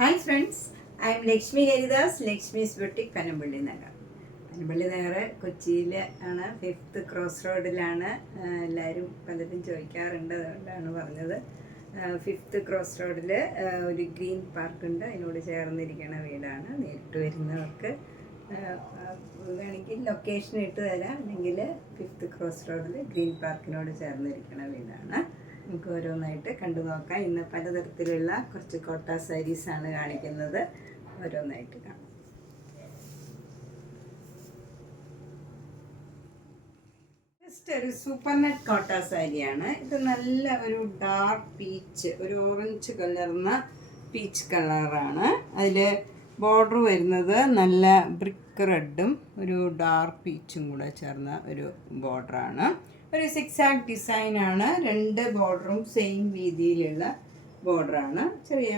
Hi friends, I am Lakshmi Haridas, Lakshmi's Boutique, Panambulli Nagar. Panambulli Nagar, കൊച്ചിയിലെ ആണ് 5th cross റോഡിലാണ്. എല്ലാവരും പലരും ചോദിക്കാറുണ്ട്, അതുകൊണ്ടാണ് പറഞ്ഞത്. 5th ക്രോസ് റോഡിൽ ഒരു ഗ്രീൻ പാർക്ക് ഉണ്ട്, അതിനോട് ചേർന്നിരിക്കുന്ന വീടാണ്. നേരിട്ട് വരുന്നവർക്ക് വേണമെങ്കിൽ ലൊക്കേഷൻ ഇട്ട് തരാം, അല്ലെങ്കിൽ 5th ക്രോസ് റോഡിൽ ഗ്രീൻ പാർക്കിനോട് ചേർന്നിരിക്കുന്ന വീടാണ്. നമുക്ക് ഓരോന്നായിട്ട് കണ്ടു നോക്കാം. ഇന്ന് പലതരത്തിലുള്ള കുറച്ച് കോട്ട സാരീസാണ് കാണിക്കുന്നത്. ഓരോന്നായിട്ട് കാണാം. ജസ്റ്റ് ഒരു സൂപ്പർ നെറ്റ് കോട്ട സാരിയാണ് ഇത്. നല്ല ഒരു ഡാർക്ക് പീച്ച്, ഒരു ഓറഞ്ച് കലർന്ന പീച്ച് കളറാണ്. അതിൽ ബോർഡർ വരുന്നത് നല്ല ബ്രിക്ക് റെഡും ഒരു ഡാർക്ക് പീച്ചും കൂടെ ചേർന്ന ഒരു ബോർഡറാണ്. ഒരു സിക്സാക് ഡിസൈനാണ്. രണ്ട് ബോർഡറും സെയിം വീതിയിലുള്ള ബോർഡറാണ്, ചെറിയ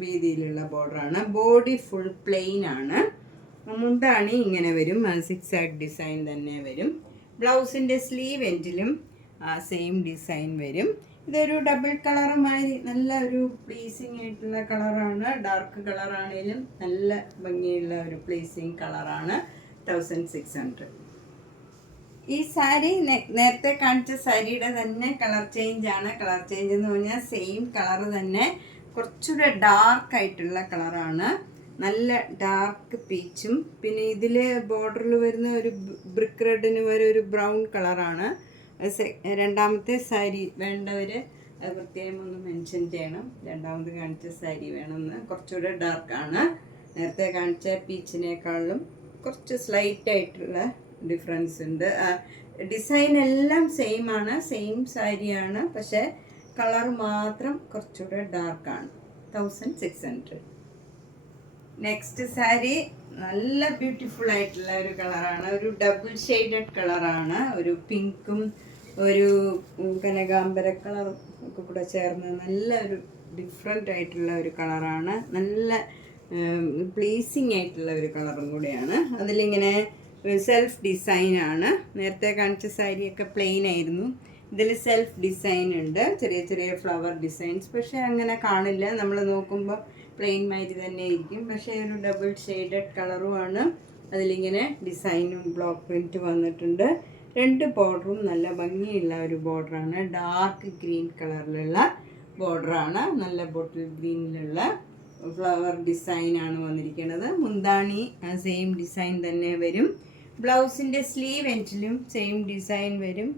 വീതിയിലുള്ള ബോർഡറാണ്. ബോഡി ഫുൾ പ്ലെയിൻ ആണ്. മുന്താണി ഇങ്ങനെ വരും, സിക്സാക് ഡിസൈൻ തന്നെ വരും. ബ്ലൗസിൻ്റെ സ്ലീവ് എൻഡിലും സെയിം ഡിസൈൻ വരും. ഇതൊരു ഡബിൾ കളറുമായി നല്ല ഒരു പ്ലീസിങ് ആയിട്ടുള്ള കളറാണ്. ഡാർക്ക് കളറാണേലും നല്ല ഭംഗിയുള്ള ഒരു പ്ലീസിങ് കളറാണ്. 1600. ഈ സാരി നേരത്തെ കാണിച്ച സാരിയുടെ തന്നെ കളർ ചേഞ്ച് ആണ്. കളർ ചേഞ്ച് എന്ന് പറഞ്ഞാൽ സെയിം കളർ തന്നെ, കുറച്ചുകൂടെ ഡാർക്ക് ആയിട്ടുള്ള കളറാണ്. നല്ല ഡാർക്ക് പീച്ചും പിന്നെ ഇതിൽ ബോർഡറിൽ വരുന്ന ഒരു ബ്രിക്ക് റെഡിന് വരെ ഒരു ബ്രൗൺ കളറാണ്. രണ്ടാമത്തെ സാരി വേണ്ടവർ പ്രത്യേകം ഒന്ന് മെൻഷൻ ചെയ്യണം. രണ്ടാമത് കാണിച്ച സാരി വേണമെന്ന്. കുറച്ചുകൂടെ ഡാർക്കാണ്. നേരത്തെ കാണിച്ച പീച്ചിനേക്കാളും കുറച്ച് സ്ലൈറ്റ് ആയിട്ടുള്ള ഡിഫറൻസ് ഉണ്ട്. ഡിസൈൻ എല്ലാം സെയിം ആണ്, സെയിം സാരിയാണ്, പക്ഷേ കളർ മാത്രം കുറച്ചുകൂടെ ഡാർക്കാണ്. 1600. നെക്സ്റ്റ് സാരി നല്ല ബ്യൂട്ടിഫുൾ ആയിട്ടുള്ള ഒരു കളറാണ്. ഒരു ഡബിൾ ഷെയ്ഡഡ് കളറാണ്. ഒരു പിങ്കും ഒരു കനകാംബര കളറും ഒക്കെ കൂടെ ചേർന്ന് നല്ല ഒരു ഡിഫറെൻ്റ് ആയിട്ടുള്ള ഒരു കളറാണ്. നല്ല പ്ലീസിങ് ആയിട്ടുള്ള ഒരു കളറും കൂടെയാണ്. അതിലിങ്ങനെ സെൽഫ് ഡിസൈനാണ്. നേരത്തെ കാണിച്ച സാരിയൊക്കെ പ്ലെയിൻ ആയിരുന്നു. ഇതിൽ സെൽഫ് ഡിസൈൻ ഉണ്ട്, ചെറിയ ചെറിയ ഫ്ലവർ ഡിസൈൻസ്. പക്ഷേ അങ്ങനെ കാണില്ല, നമ്മൾ നോക്കുമ്പോൾ പ്ലെയിൻ മാതിരി തന്നെ ആയിരിക്കും. പക്ഷേ ഒരു ഡബിൾ ഷെയ്ഡഡ് കളറുമാണ്. അതിലിങ്ങനെ ഡിസൈനും ബ്ലോക്ക് പ്രിൻറ്റ് വന്നിട്ടുണ്ട്. രണ്ട് ബോർഡറും നല്ല ഭംഗിയുള്ള ഒരു ബോർഡറാണ്. ഡാർക്ക് ഗ്രീൻ കളറിലുള്ള ബോർഡറാണ്. നല്ല ബോട്ടിൽ ഗ്രീനിലുള്ള ഫ്ലവർ ഡിസൈനാണ് വന്നിരിക്കുന്നത്. മുന്താണി സെയിം ഡിസൈൻ തന്നെ വരും. ബ്ലൗസിൻ്റെ സ്ലീവ് എൻഡിലും സെയിം ഡിസൈൻ വരും.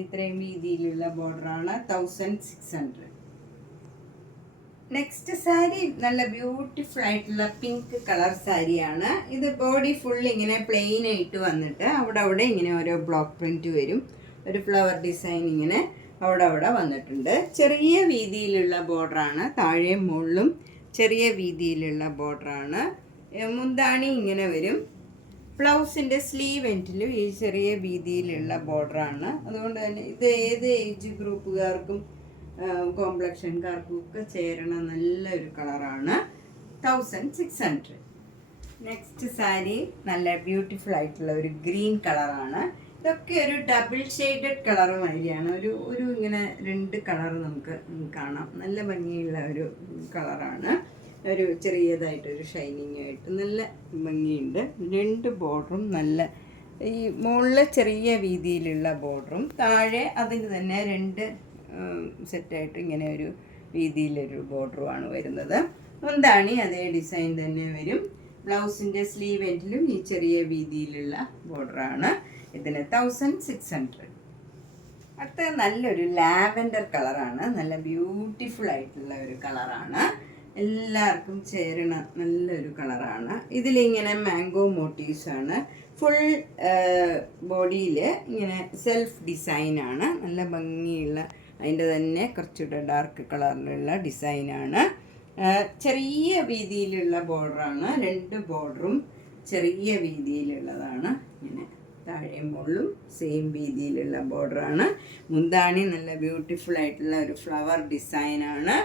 ഇത്രയും വീതിയിലുള്ള ബോർഡറാണ്. 1600. നെക്സ്റ്റ് സാരി നല്ല ബ്യൂട്ടിഫുൾ ആയിട്ടുള്ള പിങ്ക് കളർ സാരിയാണ്. ഇത് ബോഡി ഫുൾ ഇങ്ങനെ പ്ലെയിൻ ആയിട്ട് വന്നിട്ട് അവിടെ ഇങ്ങനെ ഓരോ ബ്ലോക്ക് പ്രിൻറ്റ് വരും. ഒരു ഫ്ലവർ ഡിസൈൻ ഇങ്ങനെ അവിടെ വന്നിട്ടുണ്ട്. ചെറിയ വീതിയിലുള്ള ബോർഡറാണ്. താഴെ മുകളിലും ചെറിയ വീതിയിലുള്ള ബോർഡറാണ്. മുന്താണി ഇങ്ങനെ വരും. ബ്ലൗസിൻ്റെ സ്ലീവ് എൻഡിലും ഈ ചെറിയ വീതിയിലുള്ള ബോർഡറാണ്. അതുകൊണ്ട് തന്നെ ഇത് ഏത് ഏജ് ഗ്രൂപ്പുകാർക്കും കോംപ്ലക്ഷൻകാർക്കും ഒക്കെ ചേരണ നല്ലൊരു കളറാണ്. 1600. നെക്സ്റ്റ് സാരി നല്ല ബ്യൂട്ടിഫുൾ ആയിട്ടുള്ള ഒരു ഗ്രീൻ കളറാണ്. ഇതൊക്കെ ഒരു ഡബിൾ ഷെയ്ഡഡ് കളർ മാതിരിയാണ്. ഒരു ഇങ്ങനെ രണ്ട് കളർ നമുക്ക് കാണാം. നല്ല ഭംഗിയുള്ള ഒരു കളറാണ്. ഒരു ചെറിയതായിട്ടൊരു ഷൈനിങ് ആയിട്ട് നല്ല ഭംഗിയുണ്ട്. രണ്ട് ബോർഡറും നല്ല ഈ മുകളിൽ ചെറിയ വീതിയിലുള്ള ബോർഡറും താഴെ അതിന് തന്നെ രണ്ട് സെറ്റായിട്ട് ഇങ്ങനെ ഒരു വീതിയിലൊരു ബോർഡറുമാണ് വരുന്നത്. മുന്താണി അതേ ഡിസൈൻ തന്നെ വരും. ബ്ലൗസിൻ്റെ സ്ലീവ് എൻഡിലും ഈ ചെറിയ വീതിയിലുള്ള ബോർഡറാണ്. ഇതിന് 1600. അടുത്ത നല്ലൊരു ലാവൻഡർ കളറാണ്. നല്ല ബ്യൂട്ടിഫുൾ ആയിട്ടുള്ള ഒരു കളറാണ്. എല്ലാവർക്കും ചേരണ നല്ലൊരു കളറാണ്. ഇതിലിങ്ങനെ മാംഗോ മോട്ടീവ്സാണ്. ഫുൾ ബോഡിയിൽ ഇങ്ങനെ സെൽഫ് ഡിസൈനാണ്. നല്ല ഭംഗിയുള്ള അതിൻ്റെ തന്നെ കുറച്ചുകൂടെ ഡാർക്ക് കളറിലുള്ള ഡിസൈനാണ്. ചെറിയ വീതിയിലുള്ള ബോർഡറാണ്. രണ്ട് ബോർഡറും ചെറിയ വീതിയിലുള്ളതാണ്. ഇങ്ങനെ താഴെയും മുകളിലും സെയിം വീതിയിലുള്ള ബോർഡറാണ്. മുന്താണി നല്ല ബ്യൂട്ടിഫുൾ ആയിട്ടുള്ള ഒരു ഫ്ലവർ ഡിസൈനാണ്.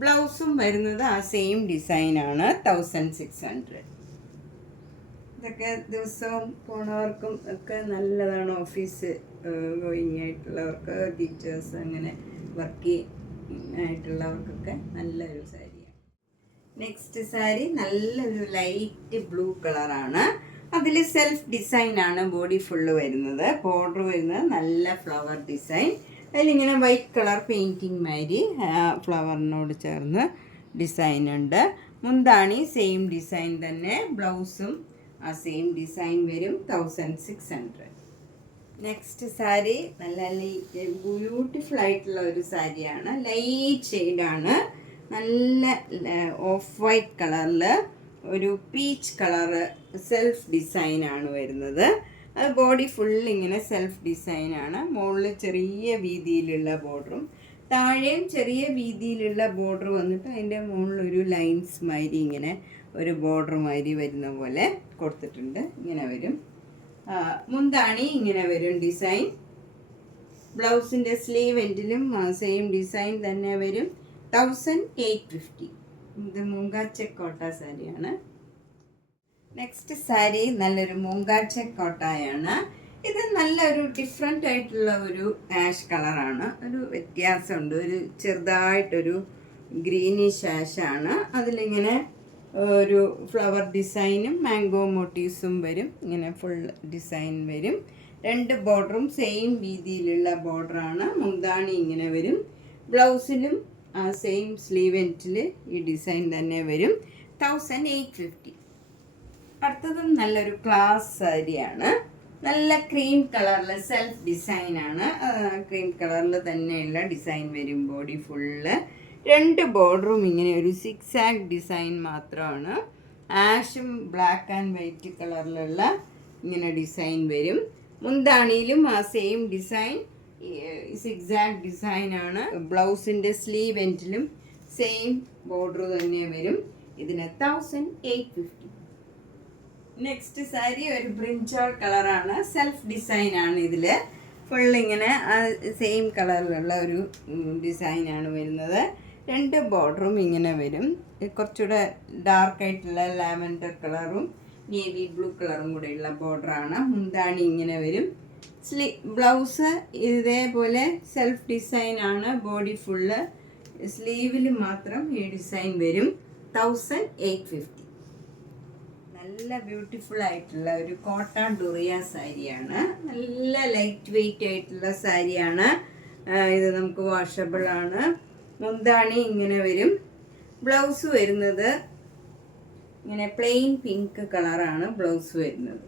ബ്ലൗസും വരുന്നത് ആ സെയിം ഡിസൈനാണ്. 1600. ഇതൊക്കെ ദിവസവും പോണവർക്കും ഒക്കെ നല്ലതാണ്. ഓഫീസ് ഗോയിങ് ആയിട്ടുള്ളവർക്ക്, ടീച്ചേഴ്സ്, അങ്ങനെ വർക്ക് ആയിട്ടുള്ളവർക്കൊക്കെ നല്ലൊരു സാരിയാണ്. നെക്സ്റ്റ് സാരി നല്ലൊരു ലൈറ്റ് ബ്ലൂ കളറാണ്. അതിൽ സെൽഫ് ഡിസൈൻ ആണ് ബോഡി ഫുള്ള് വരുന്നത്. ബോർഡർ വരുന്നത് നല്ല ഫ്ലവർ ഡിസൈൻ. അതിലിങ്ങനെ വൈറ്റ് കളർ പെയിൻറ്റിങ് മാതിരി ഫ്ലവറിനോട് ചേർന്ന് ഡിസൈൻ ഉണ്ട്. മുന്താണി സെയിം ഡിസൈൻ തന്നെ. ബ്ലൗസും ആ സെയിം ഡിസൈൻ വരും. 1600. നെക്സ്റ്റ് സാരി നല്ല ബ്യൂട്ടിഫുൾ ആയിട്ടുള്ള ഒരു സാരിയാണ്. ലൈറ്റ് ഷെയ്ഡാണ്. നല്ല ഓഫ് വൈറ്റ് കളറിൽ ഒരു പീച്ച് കളറ് സെൽഫ് ഡിസൈനാണ് വരുന്നത്. അത് ബോഡി ഫുൾ ഇങ്ങനെ സെൽഫ് ഡിസൈനാണ്. മുകളിൽ ചെറിയ വീതിയിലുള്ള ബോർഡറും താഴെയും ചെറിയ വീതിയിലുള്ള ബോർഡർ വന്നിട്ട് അതിൻ്റെ മുകളിലൊരു ലൈൻസ് മാതിരി ഇങ്ങനെ ഒരു ബോർഡർ മാതിരി വരുന്ന പോലെ കൊടുത്തിട്ടുണ്ട്. ഇങ്ങനെ വരും. മുന്താണി ഇങ്ങനെ വരും ഡിസൈൻ. ബ്ലൗസിൻ്റെ സ്ലീവ് എൻഡിലും സെയിം ഡിസൈൻ തന്നെ വരും. 1850. ഇത് മൂങ്കാച്ചെക്ക് കോട്ട സാരിയാണ്. നെക്സ്റ്റ് സാരി നല്ലൊരു മൂങ്കാച്ചെക്ക് കോട്ടയാണ്. ഇത് നല്ലൊരു ഡിഫറെൻ്റ് ആയിട്ടുള്ള ഒരു ആഷ് കളറാണ്. ഒരു വ്യത്യാസമുണ്ട്. ഒരു ചെറുതായിട്ടൊരു ഗ്രീനിഷ് ആഷാണ്. അതിലിങ്ങനെ ഒരു ഫ്ലവർ ഡിസൈനും മാംഗോ മോട്ടീവ്സും വരും. ഇങ്ങനെ ഫുൾ ഡിസൈൻ വരും. രണ്ട് ബോർഡറും സെയിം വീതിയിലുള്ള ബോർഡറാണ്. മുന്താണി ഇങ്ങനെ വരും. ബ്ലൗസിലും സെയിം സ്ലീവ് എൻഡിൽ ഈ ഡിസൈൻ തന്നെ വരും. 1850. അടുത്തതും നല്ലൊരു ക്ലാസ് സാരിയാണ്. നല്ല ക്രീം കളറിൽ സെൽഫ് ഡിസൈനാണ്. ക്രീം കളറിൽ തന്നെയുള്ള ഡിസൈൻ വരും ബോഡി ഫുള്ള്. രണ്ട് ബോർഡറും ഇങ്ങനെ ഒരു സിക്സാഗ് ഡിസൈൻ മാത്രമാണ്. ആഷും ബ്ലാക്ക് ആൻഡ് വൈറ്റ് കളറിലുള്ള ഇങ്ങനെ ഡിസൈൻ വരും. മുന്താണിയിലും ആ സെയിം ഡിസൈൻ സിക്സാഗ് ഡിസൈനാണ്. ബ്ലൗസിൻ്റെ സ്ലീവ് എൻഡിലും സെയിം ബോർഡർ തന്നെ വരും. ഇതിന് 1850. നെക്സ്റ്റ് സാരി ഒരു ബ്രിഞ്ചോൾ കളറാണ്. സെൽഫ് ഡിസൈനാണ്. ഇതിൽ ഫുൾ ഇങ്ങനെ സെയിം കളറിലുള്ള ഒരു ഡിസൈനാണ് വരുന്നത്. രണ്ട് ബോർഡറും ഇങ്ങനെ വരും. കുറച്ചുകൂടെ ഡാർക്കായിട്ടുള്ള ലാവൻഡർ കളറും നേവി ബ്ലൂ കളറും കൂടെയുള്ള ബോർഡറാണ്. മുന്താണി ഇങ്ങനെ വരും. ബ്ലൗസ് ഇതേപോലെ സെൽഫ് ഡിസൈനാണ്. Body full. സ്ലീവിൽ മാത്രം ഈ ഡിസൈൻ വരും. 1850. നല്ല ബ്യൂട്ടിഫുൾ ആയിട്ടുള്ള ഒരു കോട്ടൺ ഡുറിയ സാരിയാണ്. നല്ല ലൈറ്റ് വെയ്റ്റ് ആയിട്ടുള്ള സാരിയാണ്. ഇത് നമുക്ക് വാഷബിൾ ആണ്. മുന്താണി ഇങ്ങനെ വരും. ബ്ലൗസ് വരുന്നത് ഇങ്ങനെ പ്ലെയിൻ പിങ്ക് കളറാണ് ബ്ലൗസ് വരുന്നത്.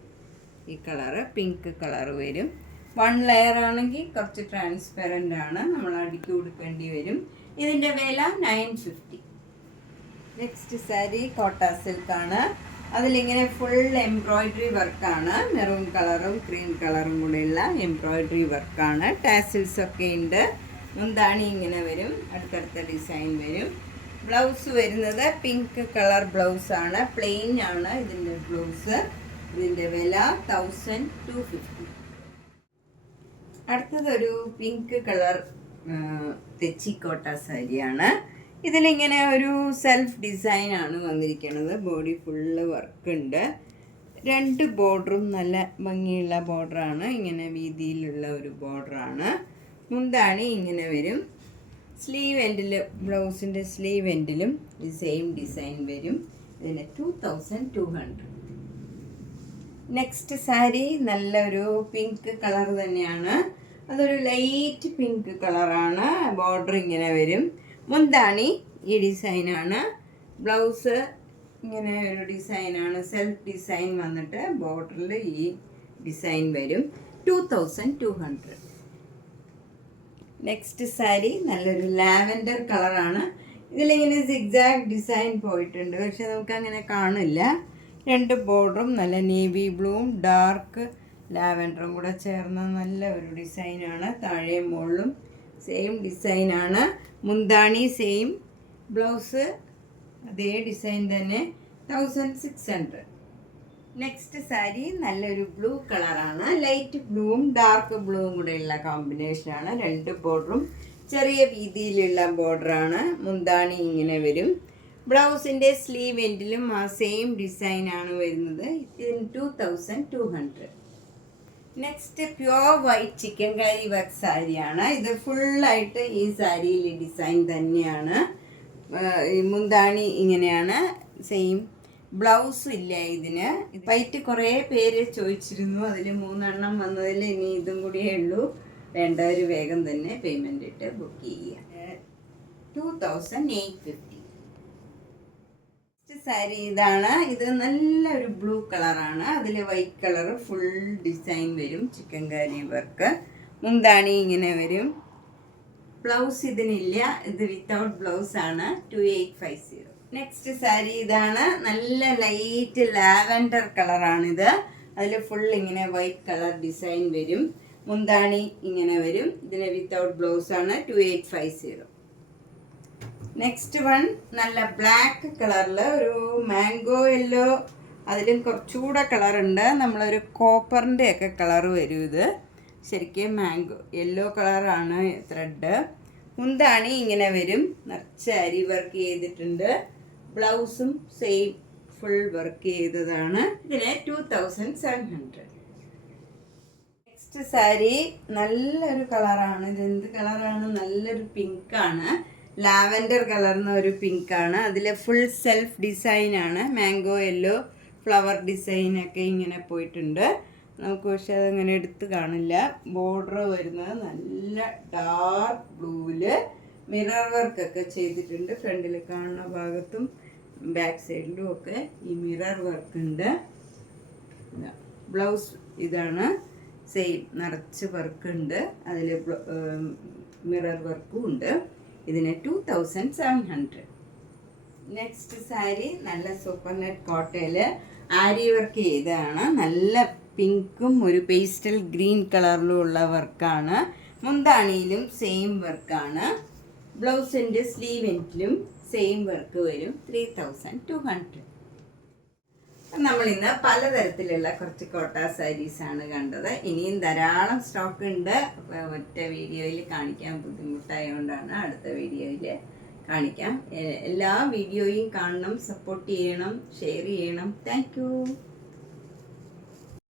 ഈ കളറ് പിങ്ക് കളറ് വരും. 1 ലെയർ ആണെങ്കിൽ കുറച്ച് ട്രാൻസ്പെറൻ്റ് ആണ്. നമ്മൾ അടുക്കി കൊടുക്കേണ്ടി വരും. ഇതിൻ്റെ വില 950. നെക്സ്റ്റ് സാരി കോട്ട സിൽക്കാണ്. അതിലിങ്ങനെ ഫുൾ എംബ്രോയ്ഡറി വർക്കാണ്. മെറൂൺ കളറും ക്രീം കളറും കൂടെയുള്ള എംബ്രോയ്ഡറി വർക്കാണ്. ടാസിൽസ് ഒക്കെ ഉണ്ട്. മുന്താണി ഇങ്ങനെ വരും. അടുത്തടുത്ത ഡിസൈൻ വരും. ബ്ലൗസ് വരുന്നത് പിങ്ക് കളർ ബ്ലൗസാണ്. പ്ലെയിൻ ആണ് ഇതിൻ്റെ ബ്ലൗസ്. ഇതിൻ്റെ വില 1250. അടുത്തതൊരു പിങ്ക് കളർ തെച്ചിക്കോട്ട സാരിയാണ്. ഇതിലിങ്ങനെ ഒരു സെൽഫ് ഡിസൈനാണ് വന്നിരിക്കുന്നത്. ബോഡി ഫുള്ള് വർക്കുണ്ട്. രണ്ട് ബോർഡറും നല്ല ഭംഗിയുള്ള ബോർഡറാണ്. ഇങ്ങനെ വീതിയിലുള്ള ഒരു ബോർഡറാണ്. മുന്താണി ഇങ്ങനെ വരും. സ്ലീവ് എൻഡിൽ ബ്ലൗസിൻ്റെ സ്ലീവ് എൻഡിലും സെയിം ഡിസൈൻ വരും. ഇതിന് 2200. നെക്സ്റ്റ് സാരി നല്ലൊരു പിങ്ക് കളർ തന്നെയാണ്. അതൊരു ലൈറ്റ് പിങ്ക് കളറാണ്. ബോർഡർ ഇങ്ങനെ വരും. മുന്താണി ഈ ഡിസൈനാണ്. ബ്ലൗസ് ഇങ്ങനെ ഒരു ഡിസൈനാണ്. സെൽഫ് ഡിസൈൻ വന്നിട്ട് ബോർഡറിൽ ഈ ഡിസൈൻ വരും. 2200. നെക്സ്റ്റ് സാരി നല്ലൊരു ലാവൻഡർ കളറാണ്. ഇതിലിങ്ങനെ സിഗ്സാഗ് ഡിസൈൻ പോയിട്ടുണ്ട്. പക്ഷെ നമുക്കങ്ങനെ കാണില്ല. രണ്ട് ബോർഡറും നല്ല നേവി ബ്ലൂവും ഡാർക്ക് ലാവൻഡറും കൂടെ ചേർന്ന നല്ല ഒരു ഡിസൈനാണ്. താഴെയും മുകളിലും സെയിം ഡിസൈനാണ്. മുന്താണി സെയിം. ബ്ലൗസ് അതേ ഡിസൈൻ തന്നെ. 1600. നെക്സ്റ്റ് സാരി നല്ലൊരു ബ്ലൂ കളറാണ്. ലൈറ്റ് ബ്ലൂവും ഡാർക്ക് ബ്ലൂവും കൂടെയുള്ള കോമ്പിനേഷനാണ്. രണ്ട് ബോർഡറും ചെറിയ വീതിയിലുള്ള ബോർഡറാണ്. മുന്താണി ഇങ്ങനെ വരും. ബ്ലൗസിൻ്റെ സ്ലീവ് എൻഡിലും ആ സെയിം ഡിസൈനാണ് വരുന്നത്. ഇതിന് 2200. നെക്സ്റ്റ് പ്യുവർ വൈറ്റ് ചിക്കൻ കറി വർക്ക് സാരിയാണ്. ഇത് ഫുള്ളായിട്ട് ഈ സാരിയിൽ ഡിസൈൻ തന്നെയാണ്. ഈ മുന്താണി ഇങ്ങനെയാണ്. സെയിം ബ്ലൗസ് ഇല്ല ഇതിന്. വൈറ്റ് കുറേ പേര് ചോദിച്ചിരുന്നു, അതിൽ 3 എണ്ണം വന്നതിൽ ഇനി ഇതും കൂടിയേ ഉള്ളൂ. വേണ്ടവർ വേഗം തന്നെ പേയ്മെൻ്റ് ഇട്ട് ബുക്ക് ചെയ്യുക. 2850. സാരി ഇതാണ്. ഇത് നല്ലൊരു ബ്ലൂ കളറാണ്. അതിൽ വൈറ്റ് കളർ ഫുൾ ഡിസൈൻ വരും, ചിക്കൻ കാരി വർക്ക്. മുന്താണി ഇങ്ങനെ വരും. ബ്ലൗസ് ഇതിനില്ല, ഇത് വിത്തൗട്ട് ബ്ലൗസ് ആണ്. 2850. നെക്സ്റ്റ് സാരി ഇതാണ്. നല്ല ലൈറ്റ് ലാവൻഡർ കളറാണിത്. അതിൽ ഫുൾ ഇങ്ങനെ വൈറ്റ് കളർ ഡിസൈൻ വരും. മുന്താണി ഇങ്ങനെ വരും. ഇതിന് വിത്തൗട്ട് ബ്ലൗസ് ആണ്. 2850. നെക്സ്റ്റ് വൺ നല്ല ബ്ലാക്ക് കളറിൽ ഒരു മാംഗോ യെല്ലോ, അതിലും കുറച്ചുകൂടെ കളറുണ്ട്. നമ്മളൊരു കോപ്പറിൻ്റെ ഒക്കെ കളർ വരും. ഇത് ശരിക്കും മാംഗോ യെല്ലോ കളറാണ് ത്രെഡ്. മുന്താണി ഇങ്ങനെ വരും, നിറച്ച് അരി വർക്ക് ചെയ്തിട്ടുണ്ട്. ബ്ലൗസും സെയിം ഫുൾ വർക്ക് ചെയ്തതാണ്. ഇതിന് 2700. നെക്സ്റ്റ് സാരി നല്ലൊരു കളറാണ്. ഇതെന്ത് കളറാണ്? നല്ലൊരു പിങ്കാണ്. ലാവൻഡർ കളർന്ന ഒരു പിങ്കാണ്. അതിൽ ഫുൾ സെൽഫ് ഡിസൈനാണ്. മാംഗോ യെല്ലോ ഫ്ലവർ ഡിസൈനൊക്കെ ഇങ്ങനെ പോയിട്ടുണ്ട്. നമുക്ക് പക്ഷെ അതങ്ങനെ എടുത്ത് കാണില്ല. ബോർഡർ വരുന്നത് നല്ല ഡാർക്ക് ബ്ലൂവിൽ മിറർ വർക്കൊക്കെ ചെയ്തിട്ടുണ്ട്. ഫ്രണ്ടിൽ കാണുന്ന ഭാഗത്തും ബാക്ക് സൈഡിലും ഒക്കെ ഈ മിറർ വർക്ക് ഉണ്ട്. ബ്ലൗസ് ഇതാണ്. സെയിം നിറച്ച് വർക്കുണ്ട്. അതിൽ മിറർ വർക്കും ഉണ്ട്. ഇതിന് 2700. നെക്സ്റ്റ് സാരി നല്ല സൂപ്പർ നെറ്റ് കോട്ടയിൽ ആരി വർക്ക് ചെയ്തതാണ്. നല്ല പിങ്കും ഒരു പേസ്റ്റൽ ഗ്രീൻ കളറിലും ഉള്ള വർക്കാണ്. മുന്താണിയിലും സെയിം വർക്കാണ്. ബ്ലൗസിൻ്റെ സ്ലീവിലും സെയിം വർക്ക് വരും. 3200. നമ്മളിന്ന് പലതരത്തിലുള്ള കുറച്ച് കോട്ട സാരീസാണ് കണ്ടത്. ഇനിയും ധാരാളം സ്റ്റോക്ക് ഉണ്ട്. ഒറ്റ വീഡിയോയിൽ കാണിക്കാൻ ബുദ്ധിമുട്ടായതുകൊണ്ടാണ് അടുത്ത വീഡിയോയിൽ കാണിക്കാം. എല്ലാ വീഡിയോയും കാണണം, സപ്പോർട്ട് ചെയ്യണം, ഷെയർ ചെയ്യണം. Thank you.